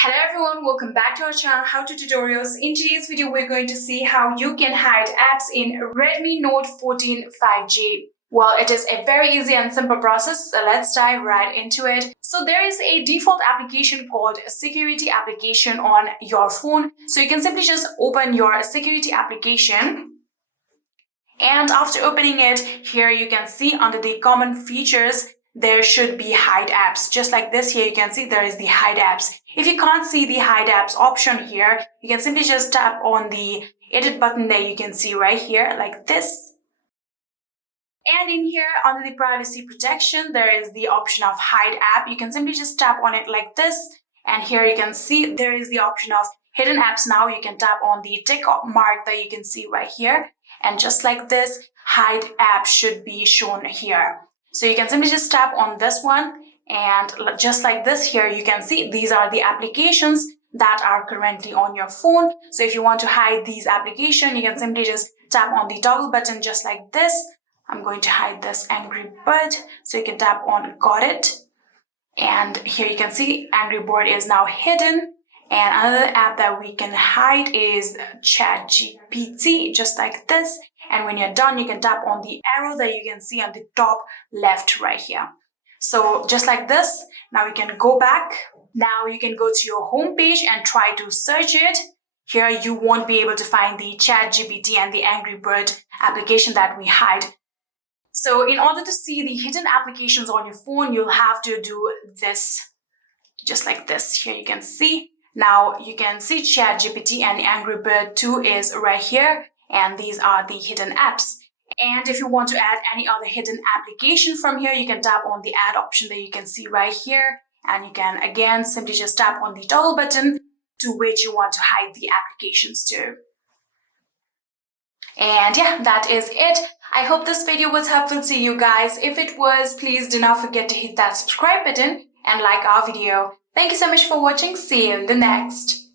Hello everyone, welcome back to our channel How To Tutorials. In today's video, we're going to see how you can hide apps in Redmi Note 14 5G. Well, it is a very easy and simple process, so let's dive right into it. So there is a default application called Security Application on your phone. So you can simply just open your security application. And after opening it, here you can see under the common features, there should be hide apps. Just like this, here you can see there is the hide apps. If you can't see the hide apps option here, you can simply just tap on the edit button that you can see right here like this. And in here under the privacy protection, there is the option of hide app. You can simply just tap on it like this. And here you can see there is the option of hidden apps. Now you can tap on the tick mark that you can see right here. And just like this, hide app should be shown here. So you can simply just tap on this one, and just like this here, you can see these are the applications that are currently on your phone. So if you want to hide these applications, you can simply just tap on the toggle button just like this. I'm going to hide this Angry Bird. So you can tap on got it. And here you can see Angry Bird is now hidden. And another app that we can hide is ChatGPT, just like this. And when you're done, you can tap on the arrow that you can see on the top left right here. So just like this, now you can go back. Now you can go to your home page and try to search it. Here you won't be able to find the ChatGPT and the Angry Bird application that we hide. So in order to see the hidden applications on your phone, you'll have to do this, just like this. Here you can see. Now you can see ChatGPT and the Angry Bird 2 is right here. And these are the hidden apps. And if you want to add any other hidden application from here, you can tap on the add option that you can see right here. And you can again simply just tap on the toggle button to which you want to hide the applications to. And yeah, that is it. I hope this video was helpful to you guys. If it was, please do not forget to hit that subscribe button and like our video. Thank you so much for watching. See you in the next.